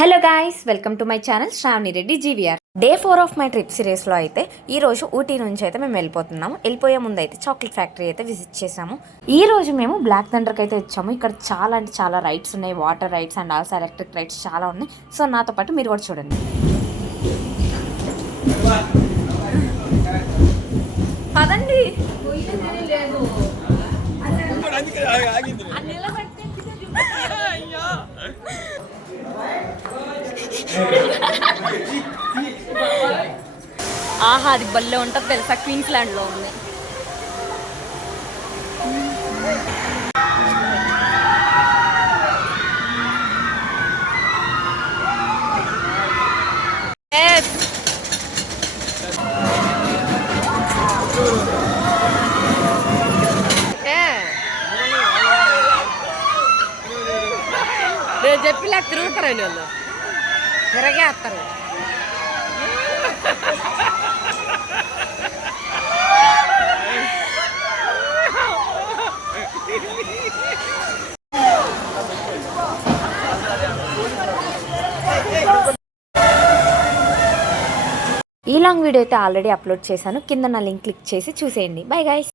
Hello guys, welcome to my channel Shravani Reddy GVR. Day 4 of my trip సిరీస్లో అయితే ఈ రోజు ఊటీ నుంచి అయితే మేము వెళ్ళిపోతున్నాము. వెళ్ళిపోయే ముందు అయితే చాక్లెట్ ఫ్యాక్టరీ అయితే విజిట్ చేసాము. ఈ రోజు మేము బ్లాక్ థండర్కి అయితే వచ్చాము. ఇక్కడ చాలా అంటే చాలా రైడ్స్ ఉన్నాయి, water rides and also electric rides చాలా ఉన్నాయి. సో నాతో పాటు మీరు కూడా చూడండి. పదండి. ఆహా, అది భలే ఉంటుంది తెలుసా, క్వీన్స్లాండ్లో ఉంది. నేను చెప్పిలా తిరుగుతారండి వాళ్ళు, తిరగేస్తారు. ఈ లాంగ్ వీడియో అయితే ఆల్రెడీ అప్లోడ్ చేశాను, కింద నా లింక్ క్లిక్ చేసి చూసేయండి. Bye guys.